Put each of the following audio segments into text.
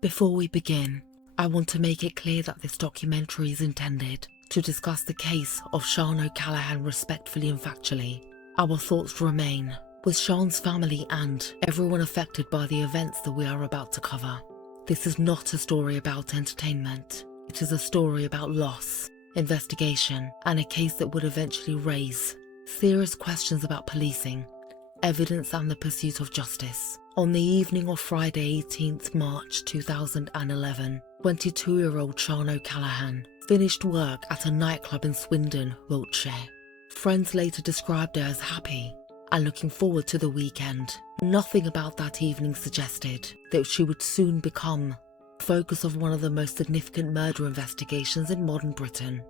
Before we begin, I want to make it clear that this documentary is intended to discuss the case of Sian O'Callaghan respectfully and factually. Our thoughts remain with Sian's family and everyone affected by the events that we are about to cover. This is not a story about entertainment. It is a story about loss, investigation, and a case that would eventually raise serious questions about policing, evidence, and the pursuit of justice. On the evening of Friday 18th March 2011, 22-year-old Sian O'Callaghan finished work at a nightclub in Swindon, Wiltshire. Friends later described her as happy and looking forward to the weekend. Nothing about that evening suggested that she would soon become the focus of one of the most significant murder investigations in modern Britain.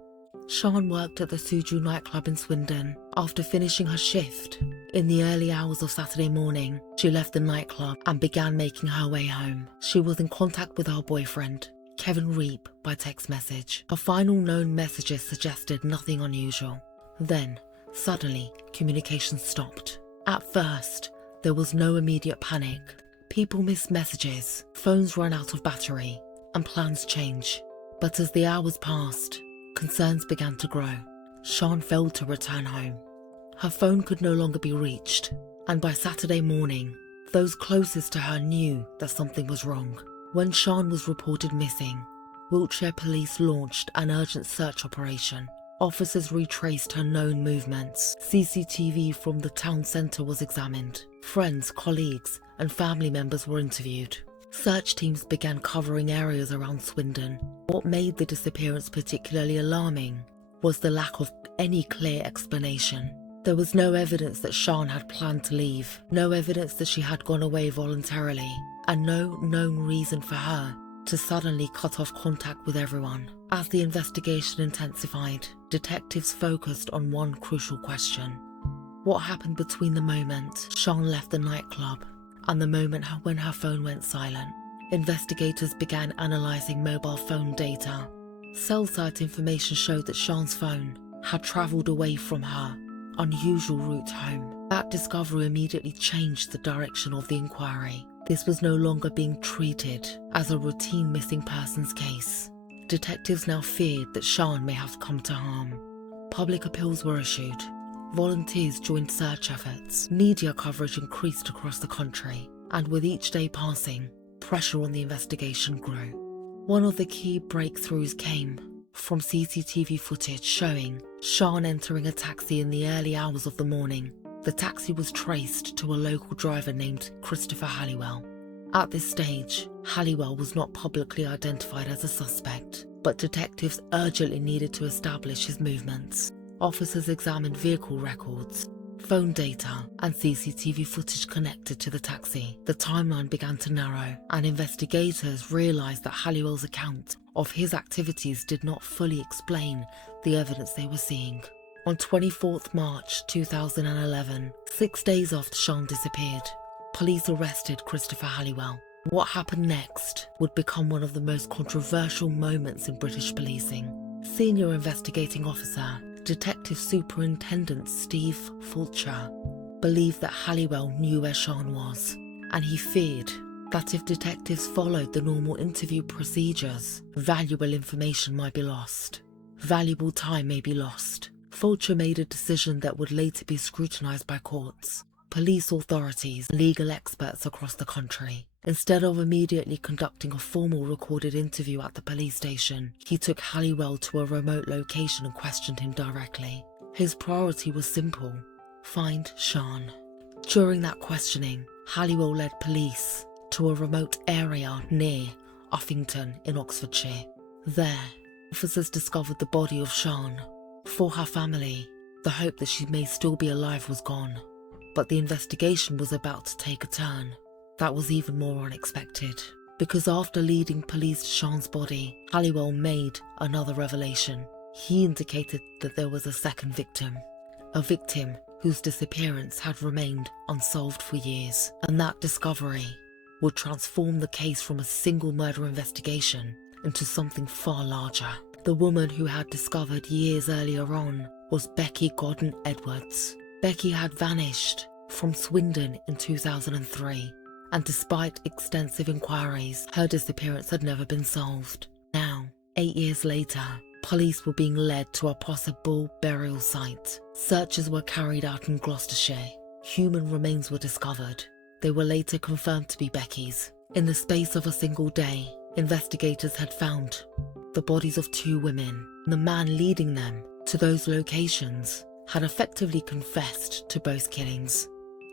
Sian worked at the Suju nightclub in Swindon. After finishing her shift in the early hours of Saturday morning, she left the nightclub and began making her way home. She was in contact with her boyfriend, Kevin Reap, by text message. Her final known messages suggested nothing unusual. Then, suddenly, communication stopped. At first, there was no immediate panic. People missed messages, phones ran out of battery, and plans change. But as the hours passed, concerns began to grow. Sian failed to return home. Her phone could no longer be reached, and by Saturday morning, those closest to her knew that something was wrong. When Sian was reported missing, Wiltshire police launched an urgent search operation. Officers retraced her known movements. CCTV from the town centre was examined. Friends, colleagues, and family members were interviewed. Search teams began covering areas around Swindon. What made the disappearance particularly alarming was the lack of any clear explanation. There was no evidence that Sian had planned to leave, no evidence that she had gone away voluntarily, and no known reason for her to suddenly cut off contact with everyone. As the investigation intensified, detectives focused on one crucial question. What happened between the moment Sian left the nightclub and the moment when her phone went silent? Investigators began analysing mobile phone data. Cell site information showed that Sian's phone had travelled away from her unusual route home. That discovery immediately changed the direction of the inquiry. This was no longer being treated as a routine missing persons case. Detectives now feared that Sian may have come to harm. Public appeals were issued. Volunteers joined search efforts. Media coverage increased across the country, and with each day passing, pressure on the investigation grew. One of the key breakthroughs came from CCTV footage showing Sian entering a taxi in the early hours of the morning. The taxi was traced to a local driver named Christopher Halliwell. At this stage, Halliwell was not publicly identified as a suspect, but detectives urgently needed to establish his movements. Officers examined vehicle records, phone data, and CCTV footage connected to the taxi. The timeline began to narrow, and investigators realised that Halliwell's account of his activities did not fully explain the evidence they were seeing. On 24th March 2011, 6 days after Sian disappeared, police arrested Christopher Halliwell. What happened next would become one of the most controversial moments in British policing. Senior investigating officer, Detective Superintendent Steve Fulcher, believed that Halliwell knew where Sian was, and he feared that if detectives followed the normal interview procedures, valuable information might be lost. Valuable time may be lost. Fulcher made a decision that would later be scrutinised by courts, police authorities, and legal experts across the country. Instead of immediately conducting a formal recorded interview at the police station, he took Halliwell to a remote location and questioned him directly. His priority was simple: find Sian. During that questioning, Halliwell led police to a remote area near Uffington in Oxfordshire. There, officers discovered the body of Sian. For her family, the hope that she may still be alive was gone. But the investigation was about to take a turn that was even more unexpected. Because after leading police to Sian's body, Halliwell made another revelation. He indicated that there was a second victim. A victim whose disappearance had remained unsolved for years. And that discovery would transform the case from a single murder investigation into something far larger. The woman who had discovered years earlier on was Becky Godden Edwards. Becky had vanished from Swindon in 2003 and despite extensive inquiries, her disappearance had never been solved. Now, 8 years later, police were being led to a possible burial site. Searches were carried out in Gloucestershire. Human remains were discovered. They were later confirmed to be Becky's. In the space of a single day, investigators had found the bodies of 2 women. The man leading them to those locations had effectively confessed to both killings.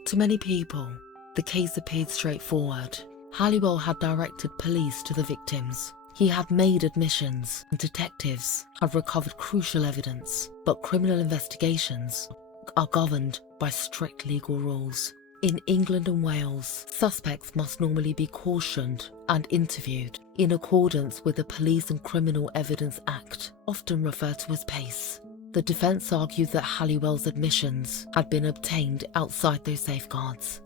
To many people, the case appeared straightforward. Halliwell had directed police to the victims. He had made admissions, and detectives had recovered crucial evidence, but criminal investigations are governed by strict legal rules. In England and Wales, suspects must normally be cautioned and interviewed in accordance with the Police and Criminal Evidence Act, often referred to as PACE. The defence argued that Halliwell's admissions had been obtained outside those safeguards.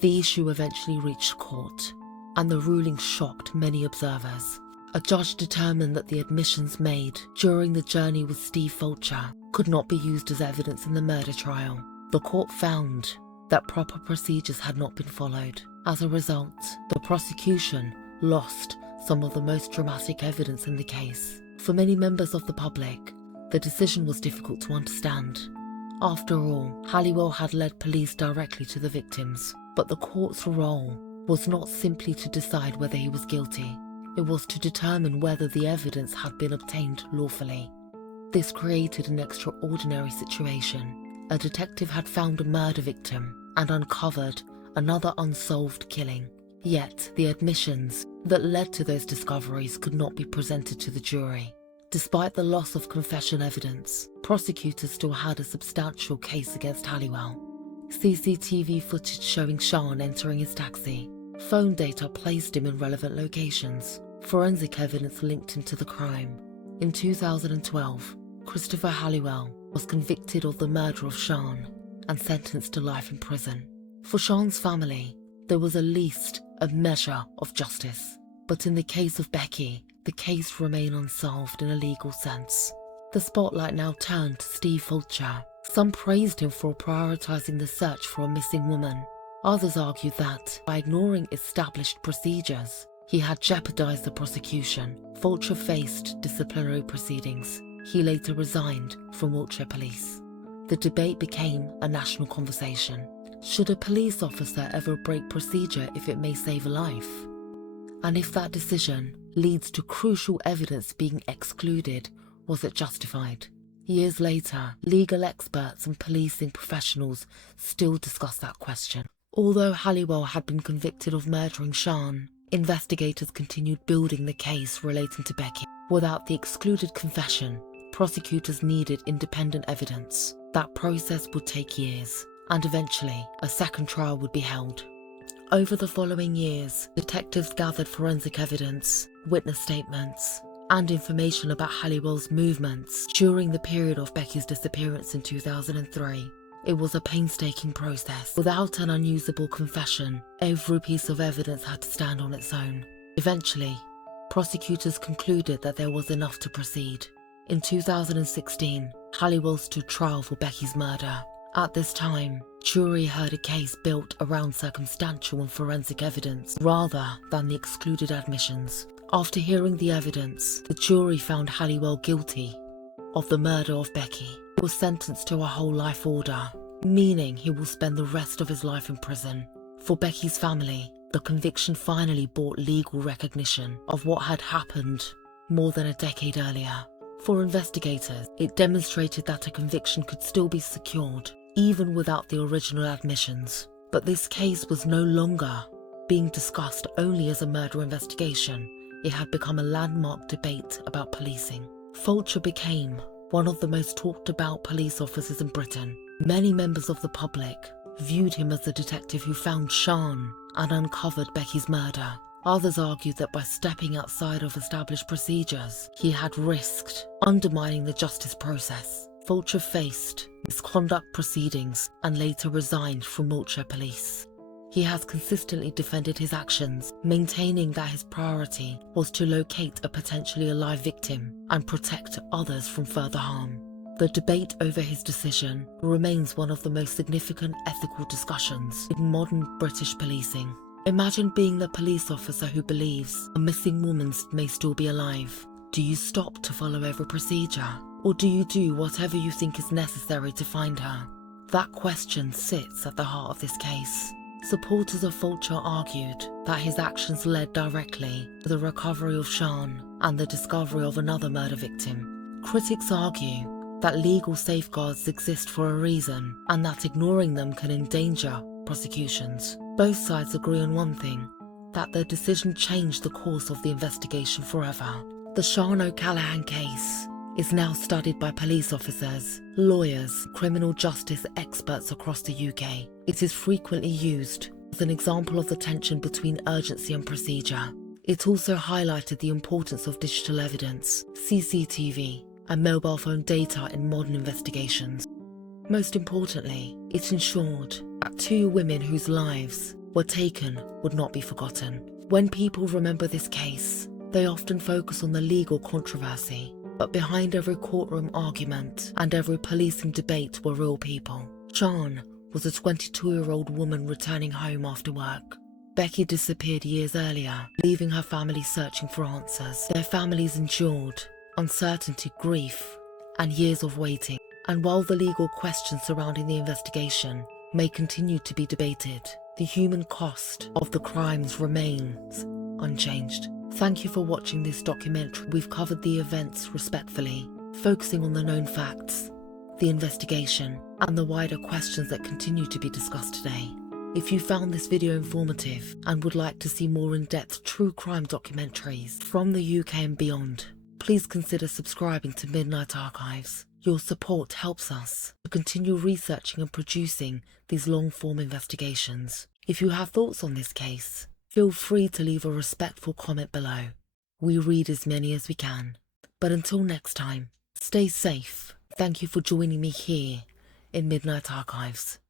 The issue eventually reached court, and the ruling shocked many observers. A judge determined that the admissions made during the journey with Steve Fulcher could not be used as evidence in the murder trial. The court found that proper procedures had not been followed. As a result, the prosecution lost some of the most dramatic evidence in the case. For many members of the public, the decision was difficult to understand. After all, Halliwell had led police directly to the victims, but the court's role was not simply to decide whether he was guilty. It was to determine whether the evidence had been obtained lawfully. This created an extraordinary situation. A detective had found a murder victim and uncovered another unsolved killing. Yet the admissions that led to those discoveries could not be presented to the jury. Despite the loss of confession evidence, prosecutors still had a substantial case against Halliwell. CCTV footage showing Sian entering his taxi. Phone data placed him in relevant locations. Forensic evidence linked him to the crime. In 2012, Christopher Halliwell was convicted of the murder of Sian and sentenced to life in prison. For Sian's family, there was at least a measure of justice. But in the case of Becky, the case remained unsolved in a legal sense. The spotlight now turned to Steve Fulcher. Some praised him for prioritising the search for a missing woman. Others argued that, by ignoring established procedures, he had jeopardised the prosecution. Fulcher faced disciplinary proceedings. He later resigned from Wiltshire Police. The debate became a national conversation. Should a police officer ever break procedure if it may save a life? And if that decision leads to crucial evidence being excluded, was it justified? Years later, legal experts and policing professionals still discuss that question. Although Halliwell had been convicted of murdering Sian, investigators continued building the case relating to Becky. Without the excluded confession, prosecutors needed independent evidence. That process would take years, and eventually a second trial would be held. Over the following years, detectives gathered forensic evidence, witness statements, and information about Halliwell's movements during the period of Becky's disappearance in 2003. It was a painstaking process. Without an unusable confession, every piece of evidence had to stand on its own. Eventually, prosecutors concluded that there was enough to proceed. In 2016, Halliwell stood trial for Becky's murder. At this time, jury heard a case built around circumstantial and forensic evidence rather than the excluded admissions. After hearing the evidence, the jury found Halliwell guilty of the murder of Becky. He was sentenced to a whole life order, meaning he will spend the rest of his life in prison. For Becky's family, the conviction finally brought legal recognition of what had happened more than a decade earlier. For investigators, it demonstrated that a conviction could still be secured, even without the original admissions. But this case was no longer being discussed only as a murder investigation. It had become a landmark debate about policing. Fulcher became one of the most talked about police officers in Britain. Many members of the public viewed him as the detective who found Sian and uncovered Becky's murder. Others argued that by stepping outside of established procedures, he had risked undermining the justice process. Fulcher faced misconduct proceedings and later resigned from Wiltshire Police. He has consistently defended his actions, maintaining that his priority was to locate a potentially alive victim and protect others from further harm. The debate over his decision remains one of the most significant ethical discussions in modern British policing. Imagine being the police officer who believes a missing woman may still be alive. Do you stop to follow every procedure? Or do you do whatever you think is necessary to find her? That question sits at the heart of this case. Supporters of Fulcher argued that his actions led directly to the recovery of Sian and the discovery of another murder victim. Critics argue that legal safeguards exist for a reason and that ignoring them can endanger prosecutions. Both sides agree on one thing, that their decision changed the course of the investigation forever. The Sian O'Callaghan case is now studied by police officers, lawyers, criminal justice experts across the UK. It is frequently used as an example of the tension between urgency and procedure. It also highlighted the importance of digital evidence, CCTV, and mobile phone data in modern investigations. Most importantly, it ensured that 2 women whose lives were taken would not be forgotten. When people remember this case, they often focus on the legal controversy, but behind every courtroom argument and every policing debate were real people. Sian was a 22-year-old woman returning home after work. Becky disappeared years earlier, leaving her family searching for answers. Their families endured uncertainty, grief, and years of waiting. And while the legal questions surrounding the investigation may continue to be debated, the human cost of the crimes remains unchanged. Thank you for watching this documentary. We've covered the events respectfully, focusing on the known facts, the investigation, and the wider questions that continue to be discussed today. If you found this video informative and would like to see more in-depth true crime documentaries from the UK and beyond, please consider subscribing to Midnight Archives. Your support helps us to continue researching and producing these long-form investigations. If you have thoughts on this case, feel free to leave a respectful comment below. We read as many as we can. But until next time, stay safe. Thank you for joining me here in Midnight Archives.